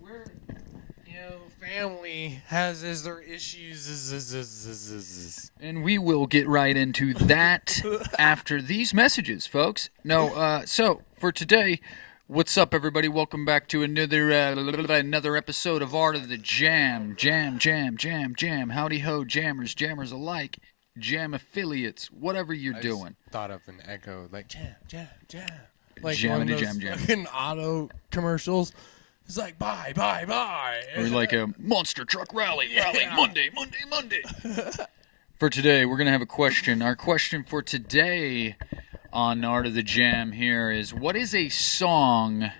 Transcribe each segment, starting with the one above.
where, family has their issues. And we will get right into that after these messages, folks. No, so for today, what's up, everybody? Welcome back to another episode of Art of the Jam. Jam. Howdy ho, jammers alike, jam affiliates, whatever you're doing. Thought of an echo like jam. Like Jammity one of those jam. fucking auto commercials. It's like bye. Or like a monster truck rally, Monday. For today, we're going to have a question. Our question for today on Art of the Jam here is, what is a song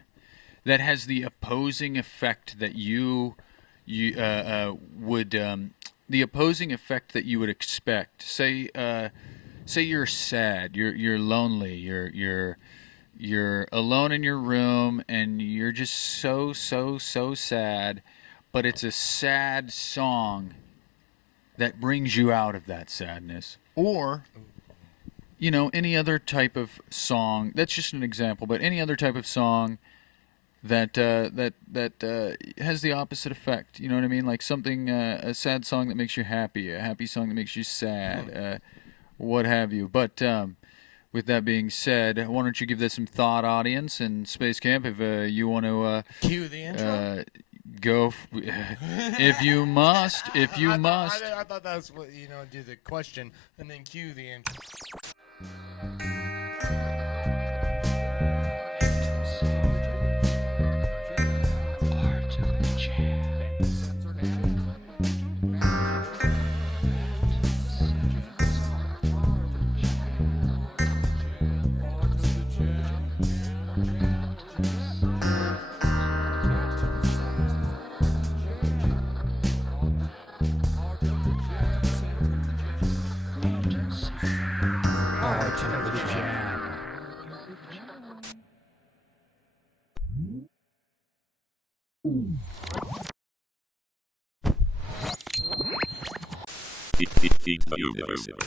that has the opposing effect that you would expect? Say you're sad, you're lonely, you're alone in your room, and you're just so sad, but it's a sad song that brings you out of that sadness. Or, any other type of song. That's just an example, but any other type of song that has the opposite effect. You know what I mean? Like something, a sad song that makes you happy, a happy song that makes you sad, what have you. But with that being said, why don't you give this some thought, audience, and Space Camp, if you want to cue the intro. Go if you must. I thought that's what do the question and then cue the intro.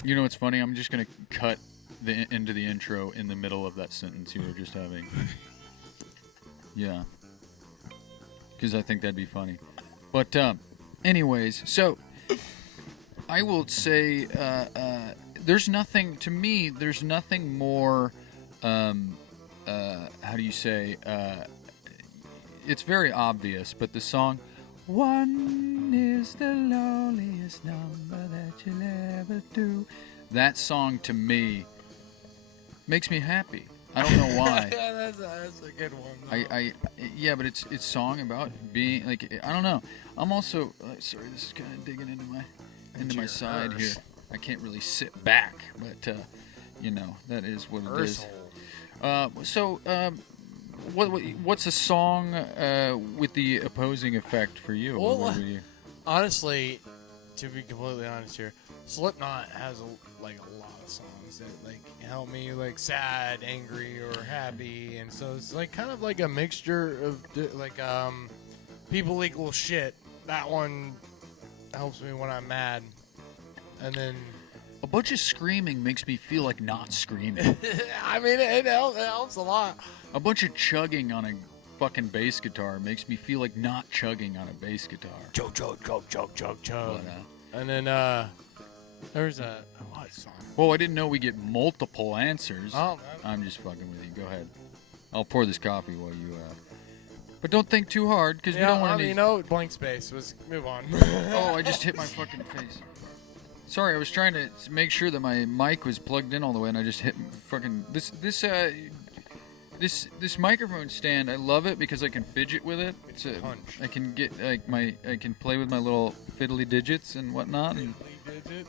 You know what's funny? I'm just going to cut into the intro in the middle of that sentence you were just having. Yeah. Because I think that'd be funny. But anyways, so I will say there's nothing more, how do you say, it's very obvious, but the song, one is the loneliest number that you'll ever do. That song, to me, makes me happy. I don't know why. Yeah, that's a good one. Yeah, but it's song about being, like, I don't know. I'm also, sorry, this is kind of digging into my side here. I can't really sit back, but, that is what it is. What's a song with the opposing effect for you? Well, honestly, to be completely honest here, Slipknot has a lot of songs that help me sad, angry, or happy, and so it's kind of like a mixture of People Equal Shit. That one helps me when I'm mad, and then a bunch of screaming makes me feel like not screaming. I mean, it helps a lot. A bunch of chugging on a fucking bass guitar makes me feel like not chugging on a bass guitar. Chug. But, and then there's a what song? Whoa, I didn't know we get multiple answers. Oh, I'm just fucking with you. Go ahead. I'll pour this coffee while you. But don't think too hard, because we don't want to. Blank space. Move on. Oh, I just hit my fucking face. Sorry, I was trying to make sure that my mic was plugged in all the way, and I just hit fucking this microphone stand. I love it because I can fidget with it. I can get I can play with my little fiddly digits and whatnot. And,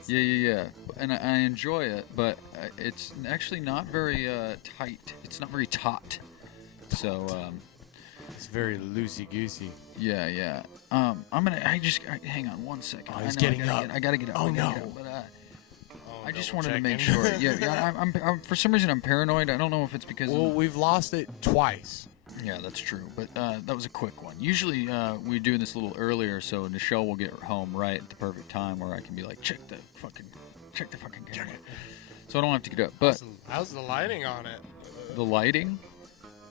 yeah. And I enjoy it, but it's actually not very tight. It's not very taut. So it's very loosey goosey. Yeah. Hang on 1 second. He's getting up. I gotta get up. Oh no. But, I just wanted to make sure. Yeah. I'm for some reason I'm paranoid. I don't know if it's because. Well, we've lost it twice. Yeah, that's true. But that was a quick one. Usually we do this a little earlier, so Nichelle will get home right at the perfect time, where I can be like, check the fucking camera. So I don't have to get up. But how's the lighting on it? The lighting?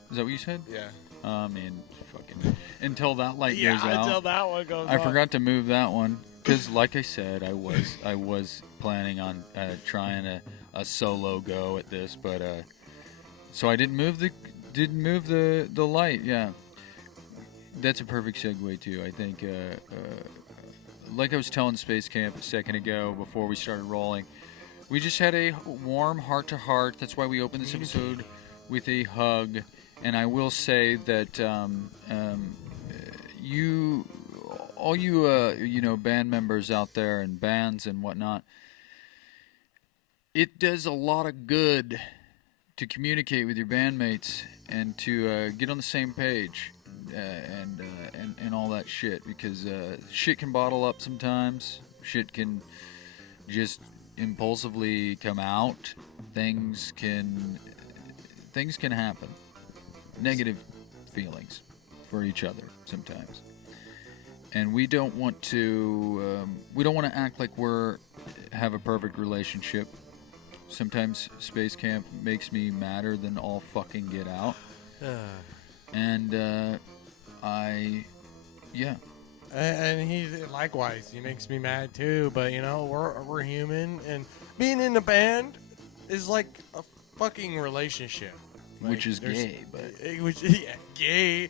Is that what you said? Yeah. Man, fucking until that light Yeah, goes out. until that one goes I on. forgot to move that one because, like I said, I was planning on trying a solo go at this, but so I didn't move the light. Yeah, that's a perfect segue too. I think, like I was telling Space Camp a second ago before we started rolling, we just had a warm heart to heart. That's why we opened this episode with a hug. And I will say that all you band members out there and bands and whatnot, it does a lot of good to communicate with your bandmates and to get on the same page and all that shit, because shit can bottle up sometimes. Shit can just impulsively come out. Things can happen. Negative feelings for each other sometimes, and we don't want to act like we're have a perfect relationship. Sometimes Space Camp makes me madder than all fucking get out. And And he likewise, he makes me mad too. But you know, we're human, and being in a band is like a fucking relationship. Like, which is gay, but gay.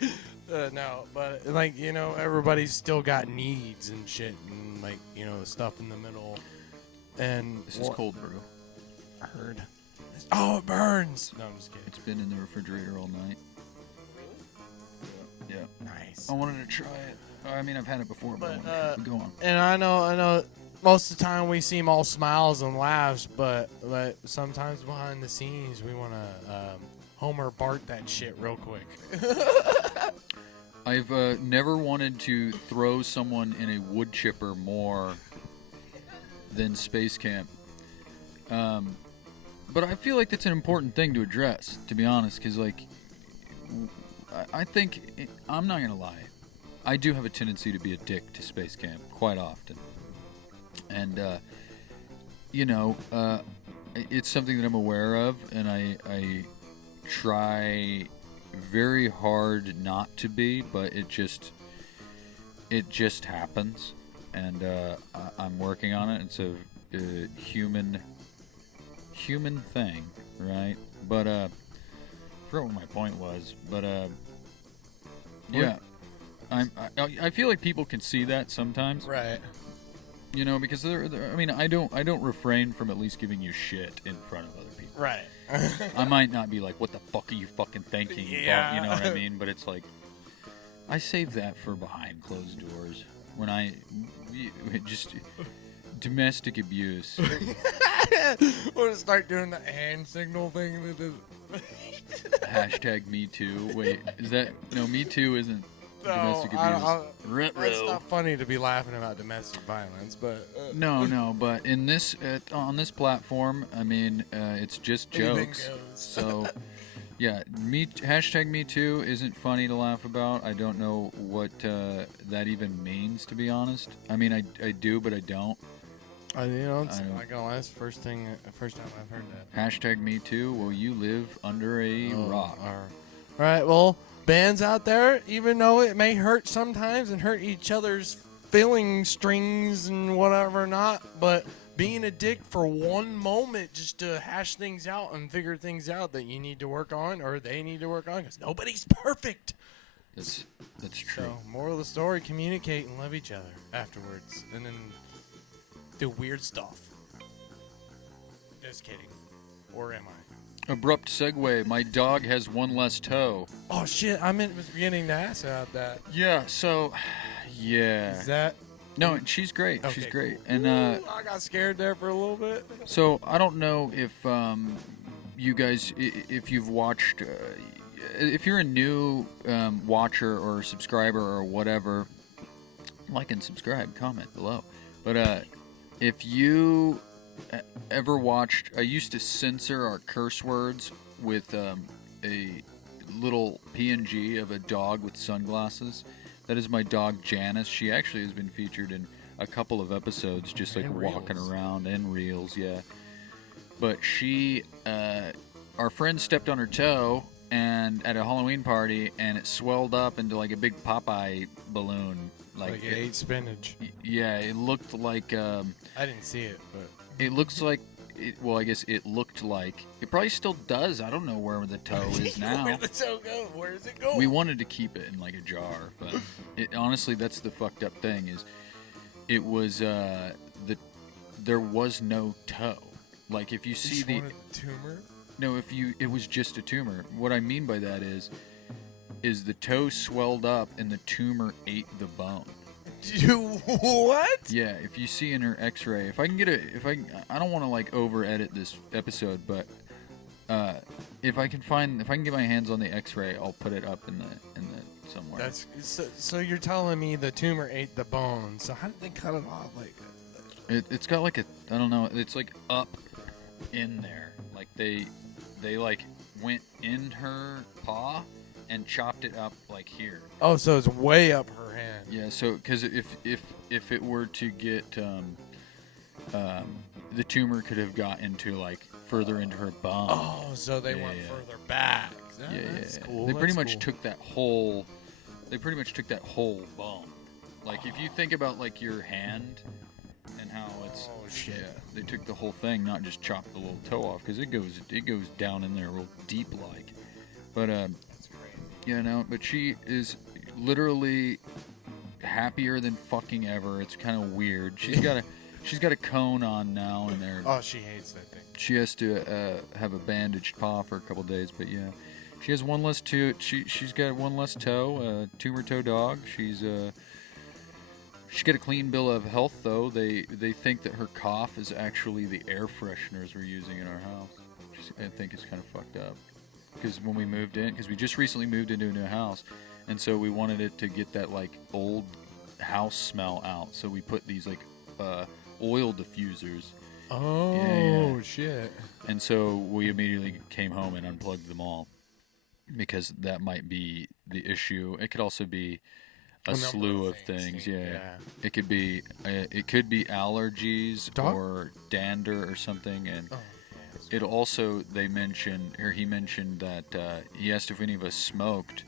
No, but like, you know, everybody's still got needs and shit, and like, you know, the stuff in the middle. And this is cold brew. I heard. Oh, it burns. No, I'm just kidding. It's been in the refrigerator all night. Yeah. Nice. I wanted to try it. I mean, I've had it before, but go on. And I know. Most of the time we seem all smiles and laughs, but sometimes behind the scenes we want to Homer Bart that shit real quick. I've never wanted to throw someone in a wood chipper more than Space Camp. But I feel like that's an important thing to address, to be honest, because, like, I think, I'm not going to lie, I do have a tendency to be a dick to Space Camp quite often. And, it's something that I'm aware of, and I try very hard not to be, but it just happens, and I'm working on it. It's a human thing, right? But I forgot what my point was, but yeah, I feel like people can see that sometimes, Right. you know, because I mean, I don't refrain from at least giving you shit in front of other people. Right. I might not be like, what the fuck are you fucking thinking? Yeah. You know what I mean? But it's like, I save that for behind closed doors. When just domestic abuse. We're gonna start doing the hand signal thing with the Hashtag Me Too. Wait, is that, no, Me Too isn't domestic abuse. It's not funny to be laughing about domestic violence, but No, but in this on this platform, I mean, it's just jokes. So, yeah, hashtag Me Too isn't funny to laugh about. I don't know what that even means, to be honest. I mean, I do, but I don't. You know, it's not gonna lie. It's the first time I've heard that. Hashtag Me Too. Will you live under a rock? All right. Well, bands out there, even though it may hurt sometimes and hurt each other's feeling strings and whatever not, but being a dick for one moment just to hash things out and figure things out that you need to work on or they need to work on, because nobody's perfect. That's true. So, moral of the story: communicate and love each other afterwards, and then do weird stuff. Just kidding. Or am I? Abrupt segue. My dog has one less toe. Oh shit! I meant was beginning to ask about that. Yeah. So, yeah. Is that? No, she's great. Okay, She's great. cool. And Ooh, I got scared there for a little bit. so I don't know if you guys, if you've watched, if you're a new watcher or subscriber or whatever, like and subscribe, comment below. But if you ever watched, I used to censor our curse words with a little PNG of a dog with sunglasses. That is my dog JANIS. She actually has been featured in a couple of episodes, just like walking around, and reels, yeah. But she, our friend stepped on her toe, and at a Halloween party, and it swelled up into like a big Popeye balloon. Like it ate spinach. Yeah, it looked like. I didn't see it, but it looks like. Well, I guess it looked like. It probably still does. I don't know where the toe is now. Where the toe go? Where does it go? We wanted to keep it in like a jar, but honestly, that's the fucked up thing. Is it was there was no toe. Like if you see the tumor. No, it was just a tumor. What I mean by that is the toe swelled up and the tumor ate the bone. What? Yeah, if you see in her X-ray, if I can get I don't want to like over edit this episode, but if I can get my hands on the X-ray, I'll put it up in the somewhere. That's so you're telling me the tumor ate the bone. So how did they cut it off? Like it's got like I don't know. It's like up in there. Like they like went in her paw and chopped it up like here. Oh, so it's way up her hand. Yeah, so because if it were to get the tumor could have got into like further into her bone. Oh, so they went further back. That's cool. They pretty much took that whole. They pretty much took that whole bone. Like if you think about like your hand and how it's. Oh shit. Yeah, they took the whole thing, not just chopped the little toe off, because it goes down in there real deep like. But yeah, no, but she is literally happier than fucking ever. It's kind of weird. She's got a cone on now, and there. Oh, she hates that thing. She has to have a bandaged paw for a couple days, but yeah, she has one less toe. She's got one less toe. Tumor toe dog. She's got a clean bill of health though. They think that her cough is actually the air fresheners we're using in our house. I think it's kind of fucked up. Because when we moved in, because we just recently moved into a new house, and so we wanted it to get that like old house smell out. So we put these like oil diffusers. Oh yeah. Shit! And so we immediately came home and unplugged them all, because that might be the issue. It could also be a slew of things. Yeah. It could be allergies or dander or something, and. It also, he mentioned that he asked if any of us smoked,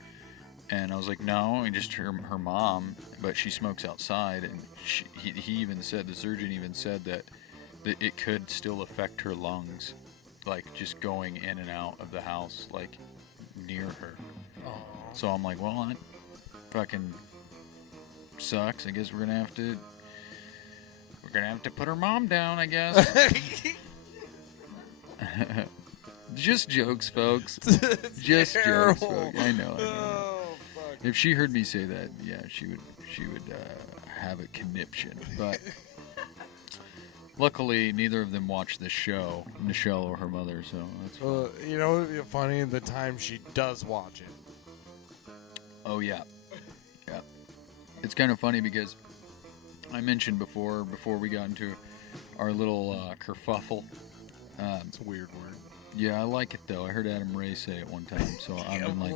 and I was like, no, and just her mom, but she smokes outside, and he even said, the surgeon even said that it could still affect her lungs, like just going in and out of the house, like near her. Oh. So I'm like, well, that fucking sucks. I guess we're gonna have to put her mom down, I guess. Just jokes, folks. Just jokes, folks. I know. Oh, fuck. If she heard me say that, yeah, she would have a conniption. But luckily, neither of them watched the show, Michelle or her mother. So that's fine. Well, you know, it'd be funny the time she does watch it. Oh yeah. It's kind of funny because I mentioned before we got into our little kerfuffle. It's a weird word. Yeah, I like it though. I heard Adam Ray say it one time, so I've been like,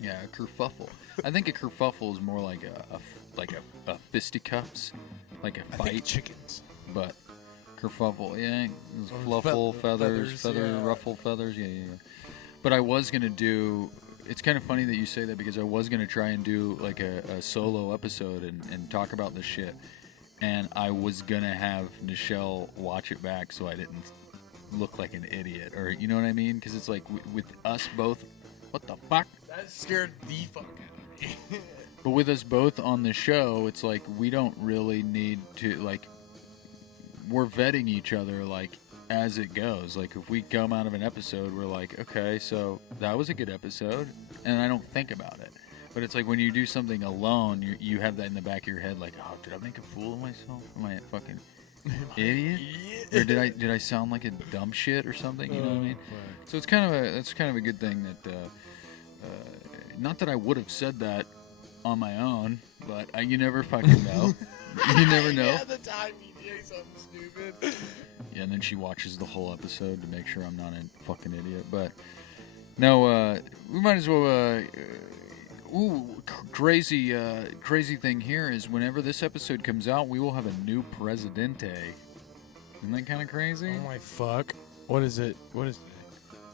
yeah, a kerfuffle. I think a kerfuffle is more like a fisticuffs, like a fight. I think chickens. But kerfuffle, yeah, fluffle, feathers, ruffle feathers, yeah. But I was gonna do. It's kind of funny that you say that, because I was gonna try and do like a solo episode and talk about this shit, and I was gonna have Nichelle watch it back so I didn't look like an idiot, or you know what I mean? Because it's like with us both, what the fuck? That scared the fuck out of me. But with us both on the show, it's like we don't really need to, like, we're vetting each other like as it goes. Like if we come out of an episode, we're like, okay, so that was a good episode, and I don't think about it. But it's like when you do something alone, you have that in the back of your head, like, oh, did I make a fool of myself? Am I a fucking idiot? Or did I sound like a dumb shit or something? You know what I mean? So it's kind of a good thing that not that I would have said that on my own, but you never fucking know. You never know. Yeah, the time you do something stupid. Yeah, and then she watches the whole episode to make sure I'm not a fucking idiot. But no, we might as well. Crazy thing here is whenever this episode comes out, we will have a new presidente. Isn't that kind of crazy? Oh my fuck! What is it? What is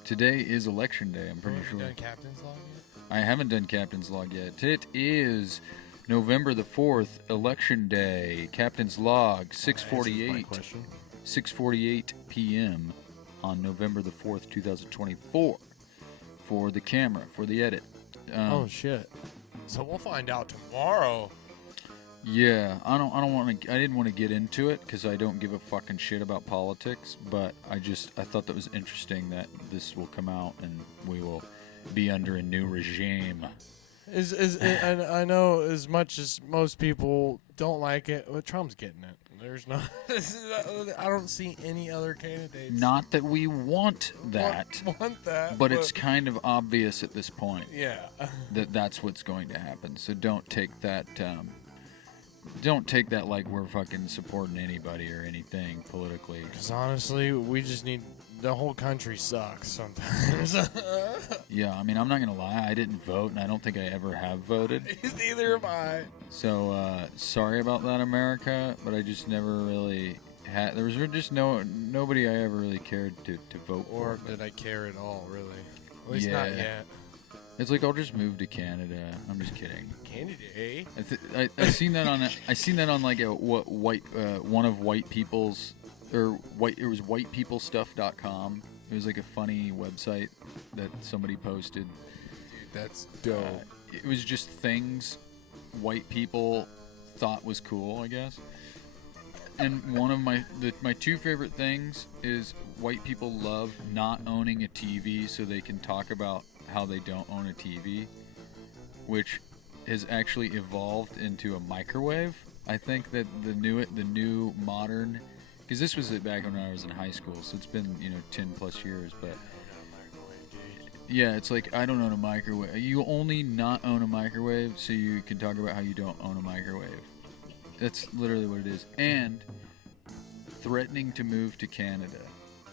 Today is election day, I'm pretty Have you sure. done Captain's Log yet? I haven't done Captain's Log yet. It is November the 4th, election day. Captain's Log, 6:48 p.m. on November the 4th, 2024. For the camera, for the edit. Oh shit! So we'll find out tomorrow. Yeah, I didn't want to get into it because I don't give a fucking shit about politics. But I thought that was interesting that this will come out and we will be under a new regime. And I know as much as most people don't like it, but Trump's getting it. There's no. I don't see any other candidates. Not that we want that, want that, but it's kind of obvious at this point. Yeah. That's what's going to happen. So don't take that. Don't take that like we're fucking supporting anybody or anything politically. Because honestly, we just need. The whole country sucks sometimes. Yeah, I mean, I'm not going to lie. I didn't vote, and I don't think I ever have voted. Neither have I. So, sorry about that, America, but I just never really had... There was just nobody I ever really cared to vote for. Or did I care at all, really? At least not yet. It's like, I'll just move to Canada. I'm just kidding. Canada? I seen that on like one of white people's... it was whitepeoplestuff.com. It was like a funny website that somebody posted. Dude, that's dope. It was just things white people thought was cool, I guess. And one of my two favorite things is white people love not owning a TV so they can talk about how they don't own a TV, which has actually evolved into a microwave. I think that the new modern... Because this was back when I was in high school, so it's been 10 plus years. But yeah, it's like I don't own a microwave. You only not own a microwave, so you can talk about how you don't own a microwave. That's literally what it is. And threatening to move to Canada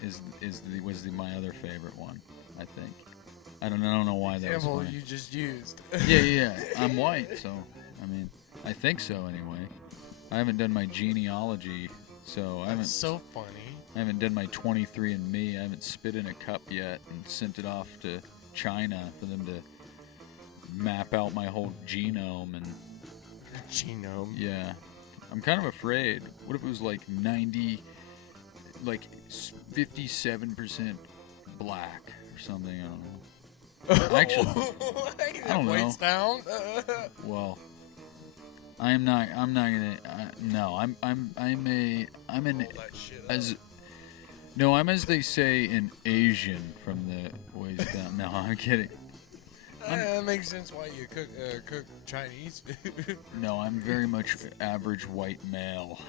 was my other favorite one. I think. I don't know why that was funny. You just used. Yeah. I'm white, so I mean, I think so anyway. I haven't done my genealogy. So That's so funny. I haven't done my 23andMe. I haven't spit in a cup yet and sent it off to China for them to map out my whole genome and genome. Yeah, I'm kind of afraid. What if it was like 57% black or something? I don't know. Actually, I don't know. Down. Well. I'm not gonna. No, I'm as they say in Asian from the waist down. No, I'm kidding. That makes sense why you cook Chinese food. No, I'm very much average white male.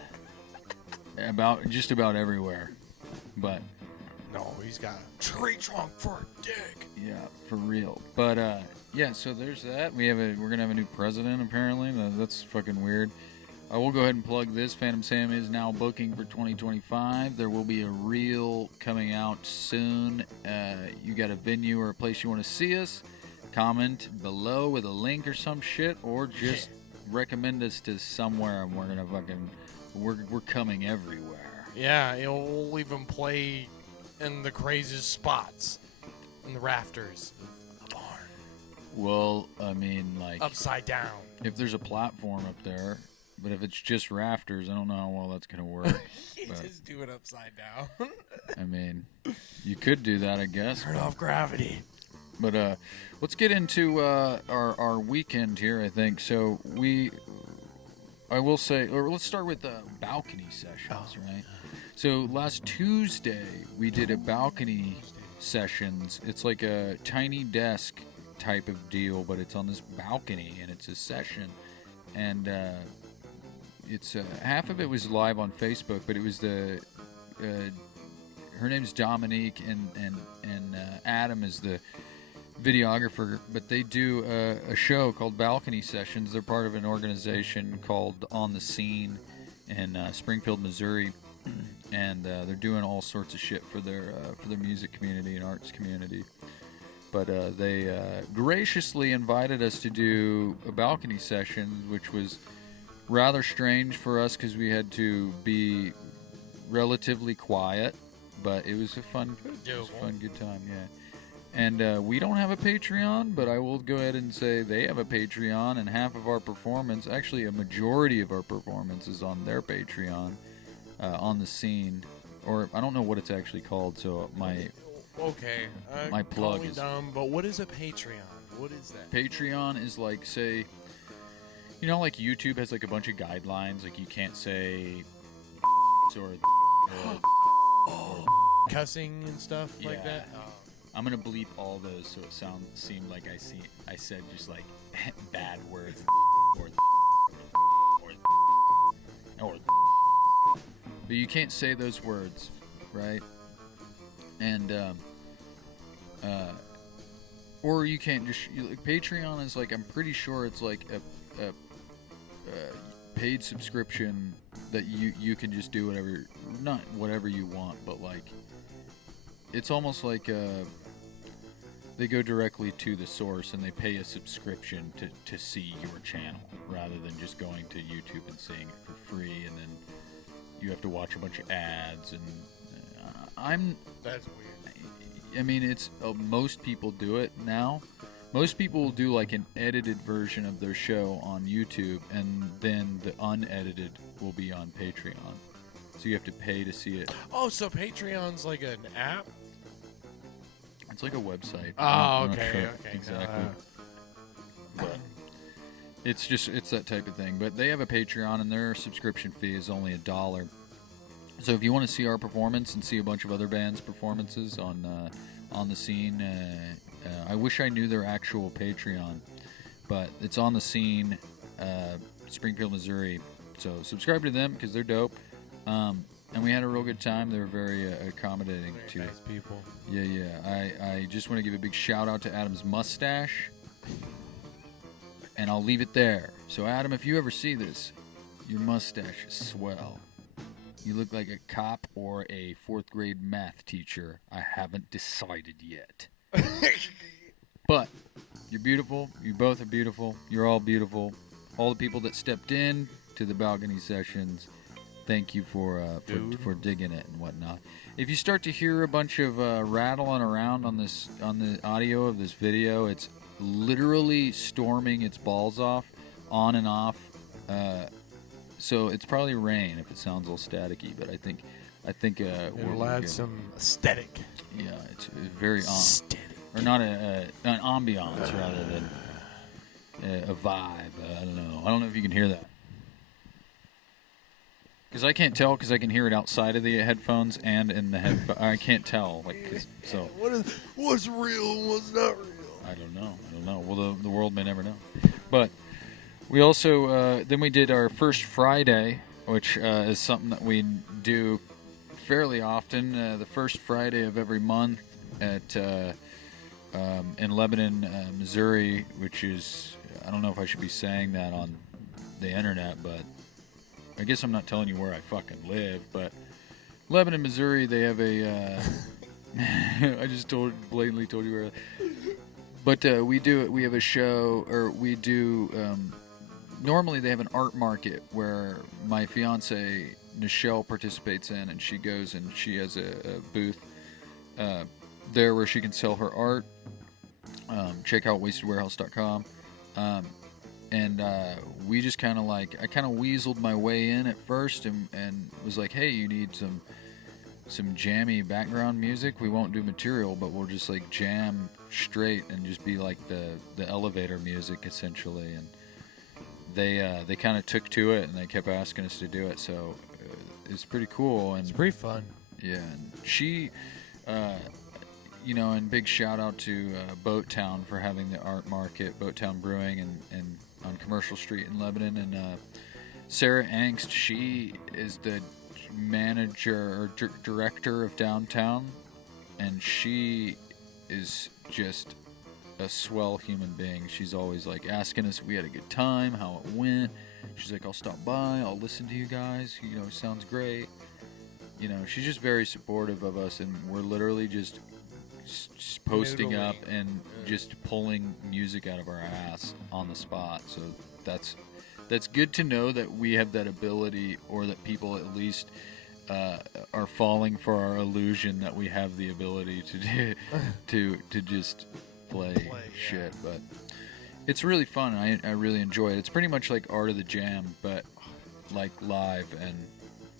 Just about everywhere, but. No, he's got a tree trunk for a dick. Yeah, for real. But yeah, so there's that. We're gonna have a new president apparently. That's fucking weird. I will go ahead and plug this. Phantom Sam is now booking for 2025. There will be a reel coming out soon. You got a venue or a place you want to see us? Comment below with a link or some shit, or just recommend us to somewhere, and we're gonna fucking we're coming everywhere. Yeah, we'll even play in the craziest spots, in the rafters. Well, I mean, like... Upside down. If there's a platform up there, but if it's just rafters, I don't know how well that's going to work. Just do it upside down. I mean, you could do that, I guess. Turn off gravity. But let's get into our weekend here, I think. So I will say, or let's start with balcony sessions, right? So last Tuesday, we did a balcony sessions. It's like a tiny desk type of deal, but it's on this balcony and it's a session, and it's half of it was live on Facebook, but it was her name's Dominique and Adam is the videographer, but they do a show called Balcony Sessions. They're part of an organization called On the Scene in Springfield, Missouri, and they're doing all sorts of shit for their music community and arts community. But they graciously invited us to do a balcony session, which was rather strange for us because we had to be relatively quiet. But it was a fun, good time, yeah. And we don't have a Patreon, but I will go ahead and say they have a Patreon, and half of our performance, actually a majority of our performance, is on their Patreon, on the scene. Or I don't know what it's actually called, so my plug is dumb. But what is a Patreon? What is that? Patreon is like, say, you know, like YouTube has like a bunch of guidelines, like you can't say or cussing and stuff like Yeah. that. Oh. I'm gonna bleep all those so it seemed like I said just like bad words or but you can't say those words, right? And or you can't just like, Patreon is like, I'm pretty sure it's like a paid subscription that you can just do whatever, not whatever you want, but like it's almost like they go directly to the source and they pay a subscription to see your channel rather than just going to YouTube and seeing it for free, and then you have to watch a bunch of ads. And That's weird. I mean, it's most people do it now. Most people will do like an edited version of their show on YouTube, and then the unedited will be on Patreon. So you have to pay to see it. Oh, so Patreon's like an app? It's like a website. Oh, I'm not okay, sure okay. exactly. But it's that type of thing. But they have a Patreon, and their subscription fee is only $1. So if you want to see our performance and see a bunch of other bands' performances on the scene, I wish I knew their actual Patreon, but it's on the scene, Springfield, Missouri. So subscribe to them because they're dope. And we had a real good time. They were very accommodating Very nice people. Yeah. I just want to give a big shout out to Adam's mustache, and I'll leave it there. So Adam, if you ever see this, your mustache is swell. You look like a cop or a 4th grade math teacher. I haven't decided yet. But you're beautiful. You both are beautiful. You're all beautiful. All the people that stepped in to the balcony sessions, thank you for digging it and whatnot. If you start to hear a bunch of rattling around on the audio of this video, it's literally storming its balls off, on and off. So it's probably rain if it sounds a little staticky, but I think It'll add some aesthetic. Yeah, it's very Aesthetic. or not an ambiance rather than a vibe. I don't know. I don't know if you can hear that. Because I can't tell, because I can hear it outside of the headphones and in the headphones. I can't tell. So What's real and what's not real? I don't know. Well, the world may never know. But we also, then we did our first Friday, which is something that we do fairly often, the first Friday of every month at in Lebanon, Missouri, which is, I don't know if I should be saying that on the internet, but I guess I'm not telling you where I fucking live, but Lebanon, Missouri, they have a, I just blatantly told you where, but we have a show, or we do, normally they have an art market where my fiance Nichelle participates in, and she goes and she has a booth there where she can sell her art. Check out wastedwarehouse.com. And we just kind of I kind of weaseled my way in at first and was like, hey, you need some jammy background music? We won't do material, but we'll just like jam straight and just be like the elevator music essentially. And they kind of took to it, and they kept asking us to do it, so it's pretty cool. And It's pretty fun. yeah, and she, and big shout out to Boat Town for having the art market, Boat Town Brewing, and on Commercial Street in Lebanon. And Sarah ANGST, she is the manager or director of downtown, and she is just a swell human being. She's always like asking us if we had a good time, how it went. She's like, I'll stop by, I'll listen to you guys, sounds great. She's just very supportive of us, and we're literally just posting up and just pulling music out of our ass on the spot. So that's good to know that we have that ability, or that people at least are falling for our illusion that we have the ability to to just play shit. Yeah. But it's really fun. I really enjoy it. It's pretty much like Art of the Jam, but like live and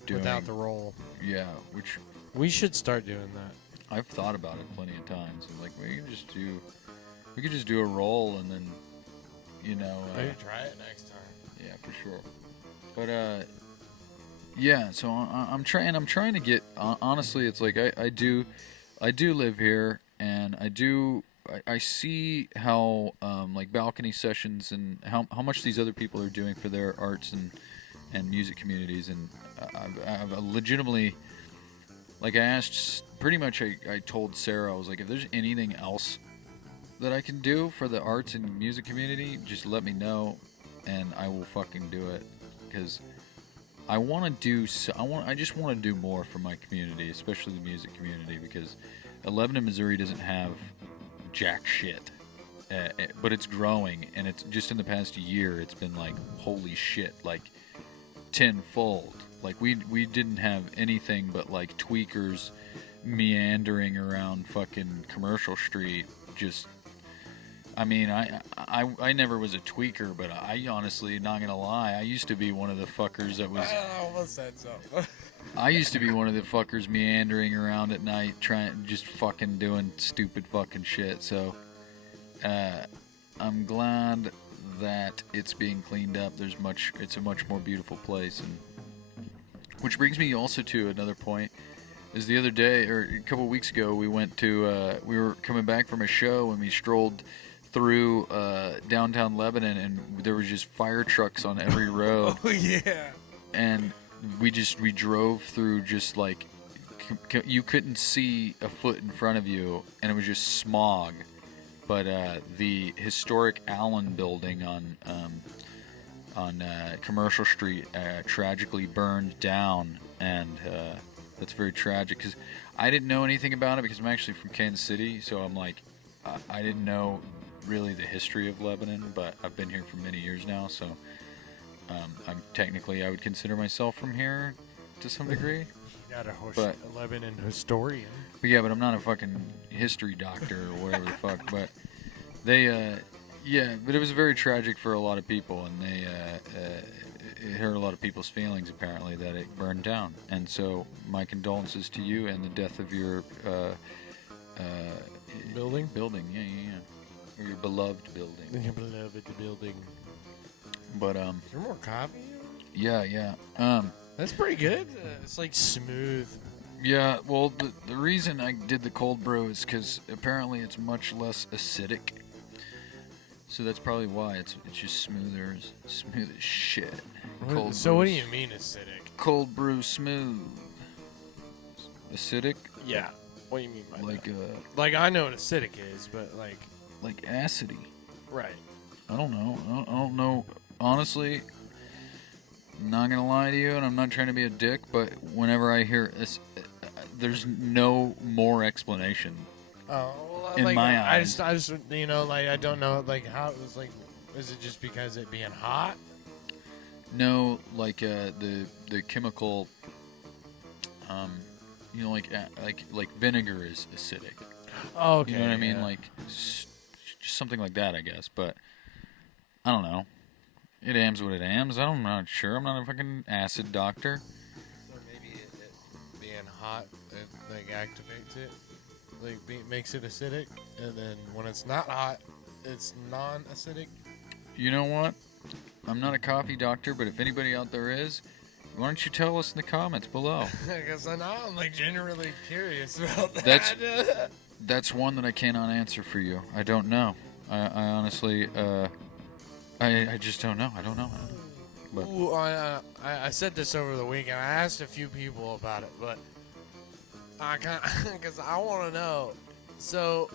doing without the roll. Yeah, which We should start doing that. I've thought about it plenty of times. I'm like, we could just do a roll and then, you know. Maybe try it next time. Yeah, for sure. But yeah. So I'm trying to get. Honestly, it's like I do live here, and I see how like balcony sessions and how much these other people are doing for their arts and music communities, and I've legitimately, like, I asked, pretty much I told Sarah, I was like, if there's anything else that I can do for the arts and music community, just let me know, and I will fucking do it, because I just want to do more for my community, especially the music community, because Lebanon, Missouri doesn't have jack shit, but it's growing, and it's just in the past year, it's been like, holy shit, like tenfold. Like we didn't have anything but like tweakers meandering around fucking Commercial Street. Just, I mean, I never was a tweaker, but I honestly, not gonna lie, I used to be one of the fuckers that was. I almost said so. I used to be one of the fuckers meandering around at night, just fucking doing stupid fucking shit. So, I'm glad that it's being cleaned up. It's a much more beautiful place, and which brings me also to another point. Is the other day, or a couple of weeks ago, we went to, we were coming back from a show, and we strolled through downtown Lebanon, and there was just fire trucks on every road. Oh yeah. And we drove through just like you couldn't see a foot in front of you, and it was just smog. But the historic Allen building on Commercial Street tragically burned down, and that's very tragic, because I didn't know anything about it, because I'm actually from Kansas City, so I'm like, I didn't know really the history of Lebanon, but I've been here for many years now, so I would consider myself from here to some degree. Not a Lebanon historian. But yeah, but I'm not a fucking history doctor or whatever the fuck. But they, yeah, but it was very tragic for a lot of people, and it hurt a lot of people's feelings, apparently, that it burned down. And so my condolences to you and the death of your building? Building, yeah. Or your beloved building. Your beloved building. But, Is there more coffee? Yeah. That's pretty good. It's like smooth. Yeah, well, the reason I did the cold brew is because apparently it's much less acidic. So that's probably why it's just smoother, smooth as shit. So what do you mean acidic? Cold brew smooth. Acidic? Yeah. What do you mean by like that? Like, I know what acidic is, but like acidy. Right. I don't know. I don't know. Honestly, I'm not gonna lie to you, and I'm not trying to be a dick, but whenever I hear there's no more explanation. Oh, well, in my eyes. I just, you know, like, I don't know, like, how it was, like, is it just because it being hot? No, like the chemical, you know, like vinegar is acidic. Oh, okay. You know what I mean? Yeah. Like just something like that, I guess. But I don't know. It ams what it ams. I'm not sure. I'm not a fucking acid doctor. Or maybe it being hot, it like activates it, like makes it acidic, and then when it's not hot, it's non-acidic. You know what? I'm not a coffee doctor, but if anybody out there is, why don't you tell us in the comments below? Because now I'm like genuinely curious about that. That's one that I cannot answer for you. I don't know. I honestly, I just don't know. I don't know. But ooh, I said this over the weekend. I asked a few people about it, but because I want to know. So,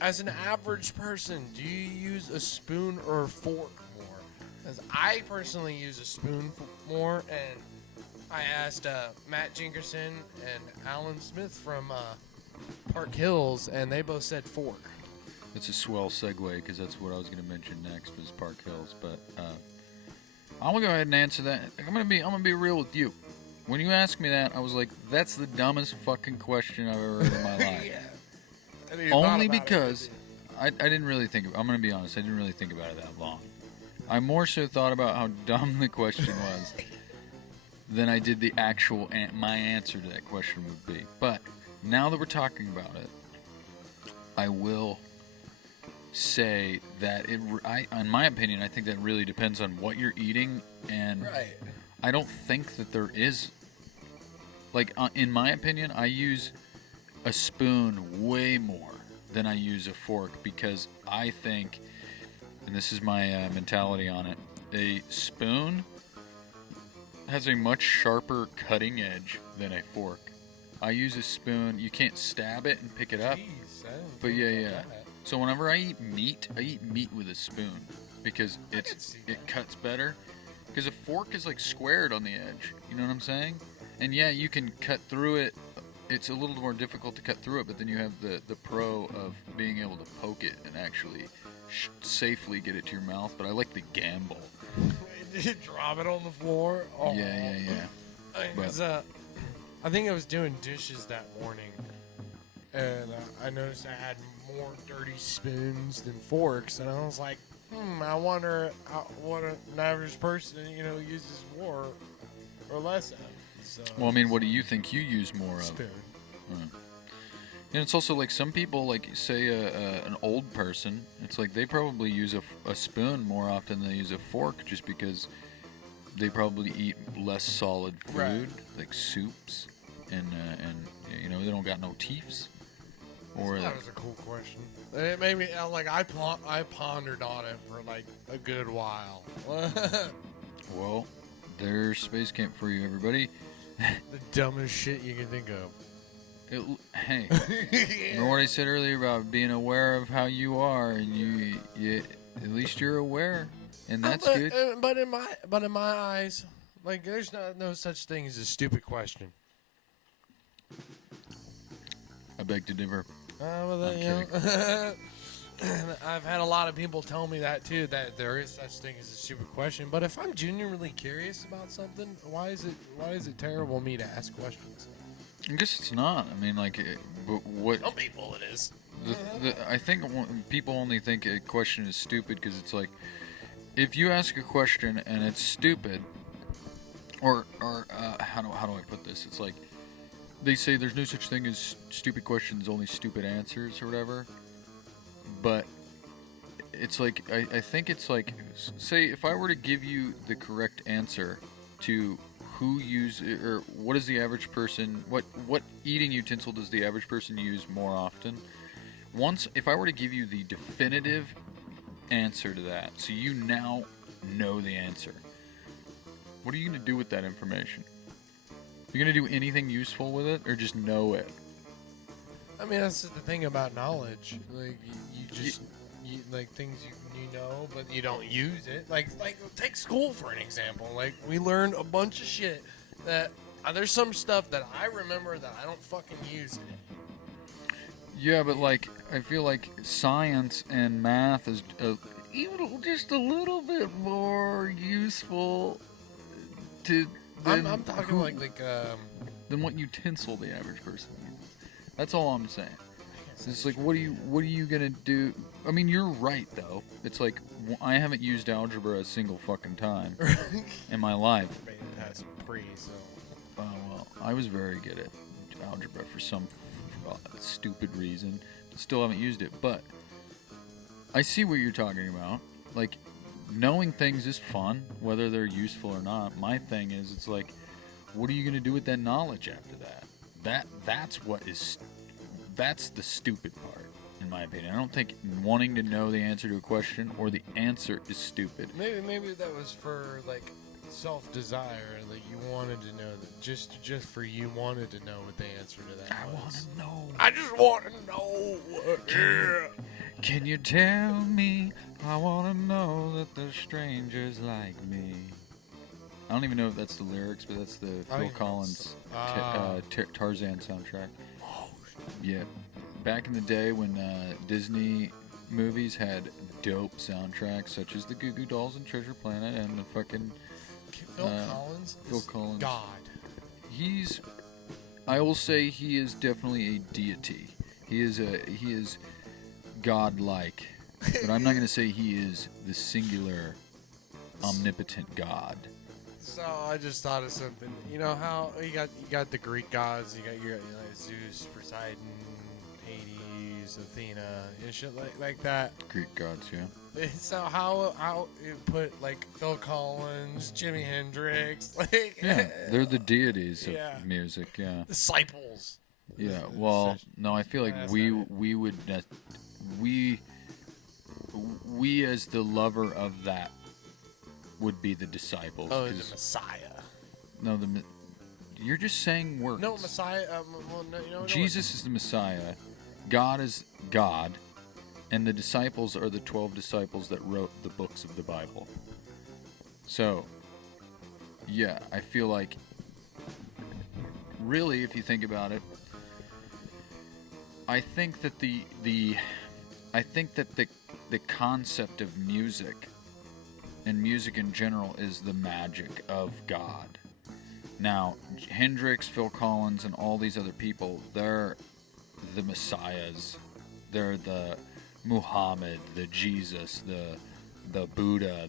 as an average person, do you use a spoon or a fork more? Because I personally use a spoon more, and I asked Matt Jinkerson and Alan Smith from Park Hills, and they both said fork. it's a swell segue, because that's what I was going to mention next was Park Hills. But I'm gonna go ahead and answer that. I'm gonna be real with you. When you asked me that, I was like, that's the dumbest fucking question I've ever heard in my life. Yeah. Only because I didn't really think I'm going to be honest, I didn't really think about it that long. I more so thought about how dumb the question was than I did the actual my answer to that question would be. But now that we're talking about it, I will say that in my opinion, I think that really depends on what you're eating, and Right. I don't think that there is, like, in my opinion, I use a spoon way more than I use a fork, because I think, and this is my mentality on it, a spoon has a much sharper cutting edge than a fork. I use a spoon, you can't stab it and pick it up. Jeez, But yeah. So whenever I eat meat with a spoon, because it cuts better. Because a fork is like squared on the edge, you know what I'm saying? And yeah, you can cut through it. It's a little more difficult to cut through it, but then you have the pro of being able to poke it and actually safely get it to your mouth. But I like the gamble. Did you drop it on the floor? Oh. Yeah. I think I was doing dishes that morning, and I noticed I had more dirty spoons than forks, and I was like, I wonder what an average person, uses more or less of. So, well, I mean, what do you think you use more of? Spoon. And it's also like some people, like say an old person, it's like they probably use a spoon more often than they use a fork, just because they probably eat less solid food, right, like soups, and they don't got no teeths. Or that was a cool question. It made me I pondered on it for like a good while. Well, there's Space Camp for you, everybody. The dumbest shit you can think of. Hey, remember what I said earlier about being aware of how you are, and you at least you're aware, and that's good. But in my eyes, like, there's no such thing as a stupid question. I beg to differ. I've had a lot of people tell me that too, that there is such thing as a stupid question. But if I'm genuinely curious about something, why is it terrible of me to ask questions? I guess it's not. I mean, like, but what? Some people it is. I think people only think a question is stupid because it's like, if you ask a question and it's stupid, or how do I put this? It's like, they say there's no such thing as stupid questions, only stupid answers or whatever. But it's like, I think it's like, say if I were to give you the correct answer to who or what is the average person, what eating utensil does the average person use more often? If I were to give you the definitive answer to that, so you now know the answer, what are you going to do with that information? Are you going to do anything useful with it, or just know it? I mean, that's the thing about knowledge. Like, you like things you know, but you don't use it. Like take school for an example. Like, we learned a bunch of shit that there's some stuff that I remember that I don't fucking use today. Yeah, but like, I feel like science and math is even just a little bit more useful to. I'm talking than what utensil the average person uses. That's all I'm saying. It's like, what are you gonna do? I mean, you're right though. It's like, I haven't used algebra a single fucking time in my life. Made it past pre, so. Well, I was very good at algebra for some stupid reason, but still haven't used it. But I see what you're talking about. Like, knowing things is fun, whether they're useful or not. My thing is, it's like, what are you gonna do with that knowledge after that? That's the stupid part, in my opinion. I don't think wanting to know the answer to a question or the answer is stupid. Maybe that was for like self-desire, like you wanted to know that just for you wanted to know what the answer to that was. I want to know. I just want to know. Can you tell me? I want to know that there's strangers like me. I don't even know if that's the lyrics, but that's the Phil Collins Tarzan soundtrack. Oh, yeah. Back in the day when Disney movies had dope soundtracks, such as the Goo Goo Dolls and Treasure Planet and the fucking... Phil Collins? Phil Collins. God. I will say he is definitely a deity. He is godlike, but I'm not going to say he is the singular, omnipotent God. So I just thought of something. You know how you got the Greek gods. You got your like Zeus, Poseidon, Hades, Athena, and shit like that. Greek gods, yeah. So how you put like Phil Collins, Jimi Hendrix, like Yeah, they're the deities of Yeah. music, yeah. disciples. Yeah, well, Sesh. no, I feel like That's we not it. we would we as the lover of that would be the disciples. Oh, the 'cause- Messiah. no, you're just saying words. No, Messiah. Well, no, you know, Jesus is the Messiah, God is God, and the disciples are the 12 disciples that wrote the books of the Bible. So, yeah, I feel like, really, if you think about it, I think that the concept of music and music in general is the magic of God. Now, Hendrix, Phil Collins, and all these other people, they're the messiahs. They're the Muhammad, the Jesus, the Buddha,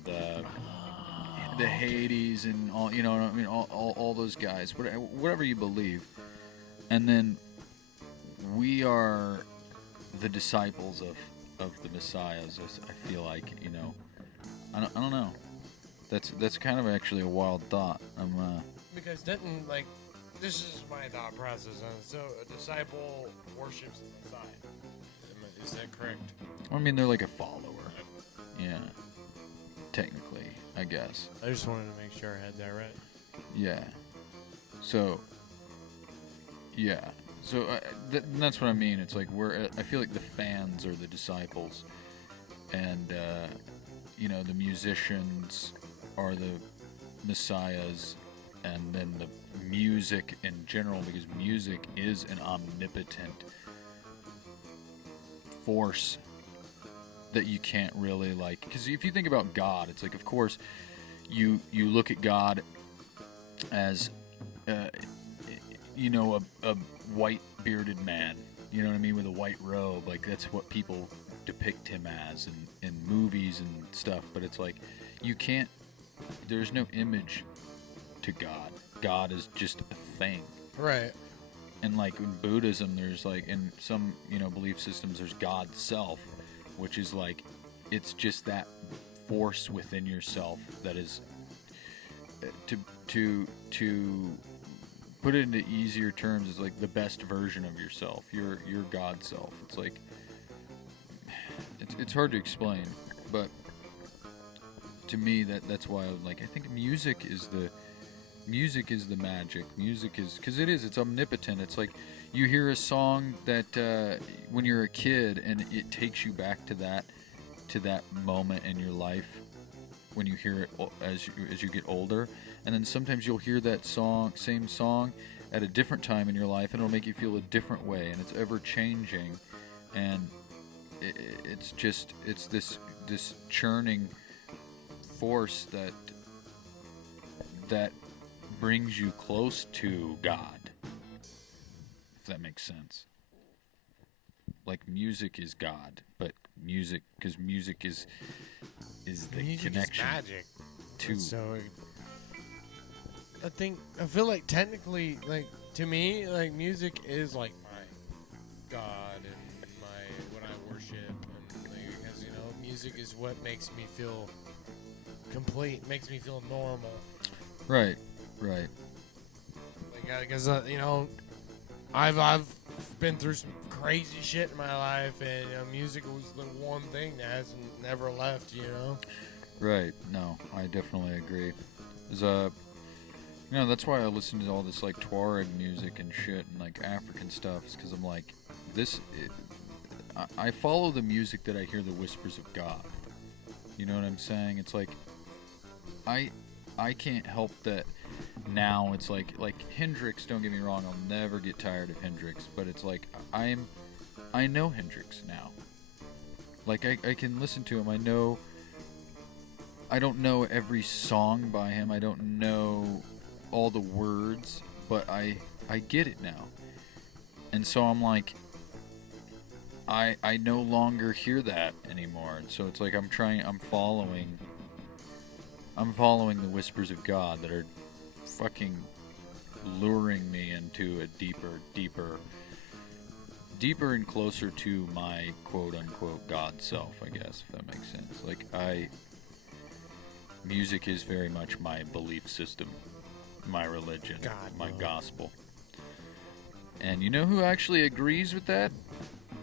the Hades, and all, you know what I mean, all those guys, whatever you believe. And then we are the disciples of the messiahs. I feel like, you know, I don't know. That's kind of actually a wild thought. Because didn't like this is my thought process. So a disciple worships the Messiah. Is that correct? I mean, they're like a follower. Yeah, technically, I guess. I just wanted to make sure I had that right. Yeah. So. Yeah. So that's what I mean. It's like I feel like the fans are the disciples, and you know, the musicians are the messiahs, and then the music in general, because music is an omnipotent force that you can't really like. Because if you think about God, it's like, of course, you look at God as you know, a white bearded man, you know what I mean, with a white robe. Like, that's what people depict him as in movies and stuff. But it's like, you can't, there's no image to God. God is just a thing. Right. And like in Buddhism, there's like, in some, you know, belief systems, there's God self, which is like, it's just that force within yourself that is to put it into easier terms, is like the best version of yourself, your God self. It's like, it's hard to explain, but to me, that's why I think music is the magic. Music is, because it's omnipotent. It's like you hear a song that when you're a kid, and it takes you back to that moment in your life when you hear it as you get older. And then sometimes you'll hear that same song at a different time in your life, and it'll make you feel a different way, and it's ever changing, and it's this churning force that brings you close to God, if that makes sense. Like, music is God, but because music is the Music connection is magic. to. So I feel like technically, like, to me, like, music is like my God and what I worship, and like, because, you know, music is what makes me feel complete, makes me feel normal. Right. Like, because you know, I've been through some crazy shit in my life, and you know, music was the one thing that hasn't never left. You know. Right. No, I definitely agree. You know, that's why I listen to all this like Tuareg music and shit and like African stuff, because I'm like, I follow the music that I hear the whispers of God. You know what I'm saying? It's like, I can't help that now. It's like Hendrix, don't get me wrong, I'll never get tired of Hendrix, but it's like, I know Hendrix now. Like, I can listen to him. I don't know every song by him. I don't know all the words, but I get it now. And so I'm like, I no longer hear that anymore. And so it's like I'm following the whispers of God that are fucking luring me into a deeper and closer to my quote-unquote God self, I guess, if that makes sense. Like, music is very much my belief system, my religion, my gospel. And you know who actually agrees with that?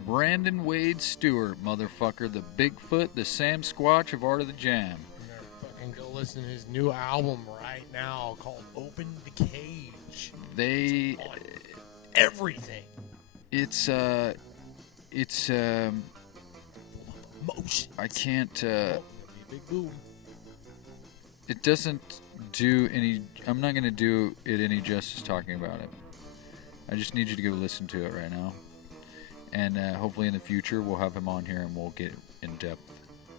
Brandon Wade Stewart, motherfucker, the Bigfoot, the Sam Squatch of Art of the Jam. Fucking go listen to his new album right now called Open the Cage. They... It's on everything. It's Motion. I can't, Big boom. it doesn't do any, I'm not going to do it any justice talking about it. I just need you to go listen to it right now. And hopefully in the future we'll have him on here and we'll get in depth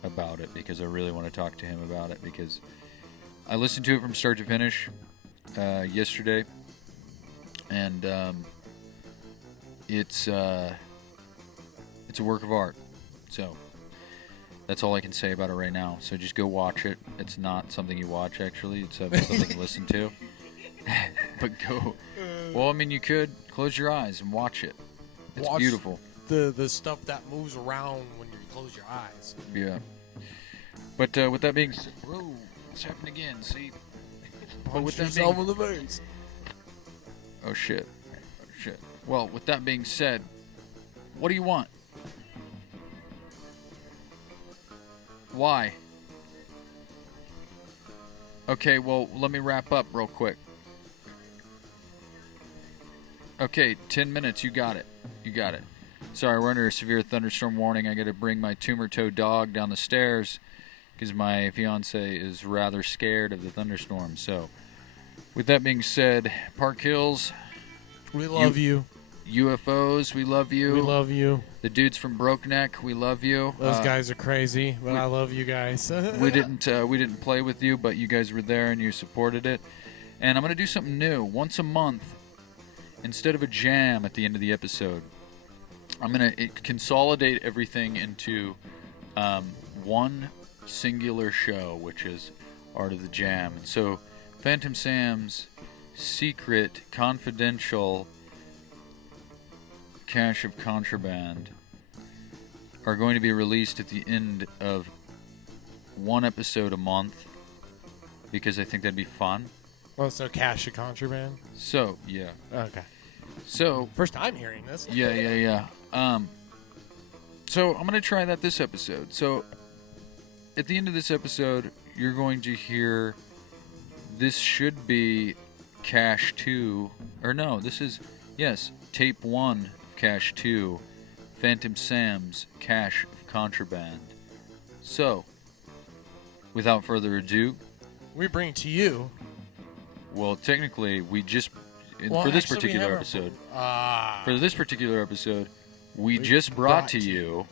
about it, because I really want to talk to him about it, because I listened to it from start to finish yesterday, and it's a work of art. So that's all I can say about it right now. So just go watch it. It's not something you watch, actually. It's something you listen to. But go. Well, I mean, you could close your eyes and watch it. It's Watch beautiful. The stuff that moves around when you close your eyes. Yeah. But with that being said, whoa, it's happened again. See. But with that yourself being, in the face. oh shit. Oh shit. Well, with that being said, what do you want? Why? Okay, well, let me wrap up real quick. Okay, 10 minutes, you got it. You got it. Sorry, we're under a severe thunderstorm warning. I got to bring my tumor toe dog down the stairs because my fiance is rather scared of the thunderstorm. So, with that being said, Park Hills, We love you. UFOs, we love you. We love you. The dudes from Broke Neck, we love you. Those guys are crazy, but I love you guys. we didn't play with you, but you guys were there and you supported it. And I'm gonna do something new. Once a month, instead of a jam at the end of the episode, I'm gonna consolidate everything into one singular show, which is Art of the Jam. And so, Phantom Sam's secret, confidential cache of Contraband are going to be released at the end of one episode a month, because I think that'd be fun. Oh, so Cash of Contraband? So, yeah. Okay. So, First time hearing this. yeah. So I'm going to try that this episode. So, at the end of this episode, you're going to hear, this should be Cache 2, or no, this is, yes, Tape 1 of Cache 2, Phantom Sam's Cache of Contraband. So, without further ado, We bring to you. well, technically, we just, Well, for this actually, we particular have episode, Ah. for this particular episode, we just brought to you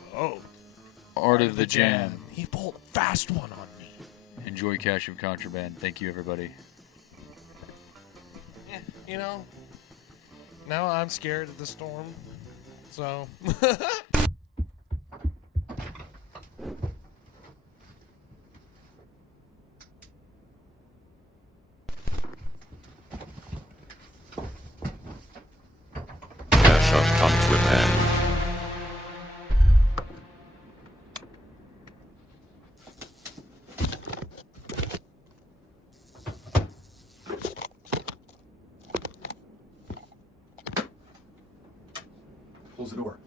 Art of the Jam. He pulled a fast one on me. Enjoy Cache of Contraband. Thank you, everybody. Yeah, you know, now I'm scared of the storm. So. Cache of Contraband. Close the door.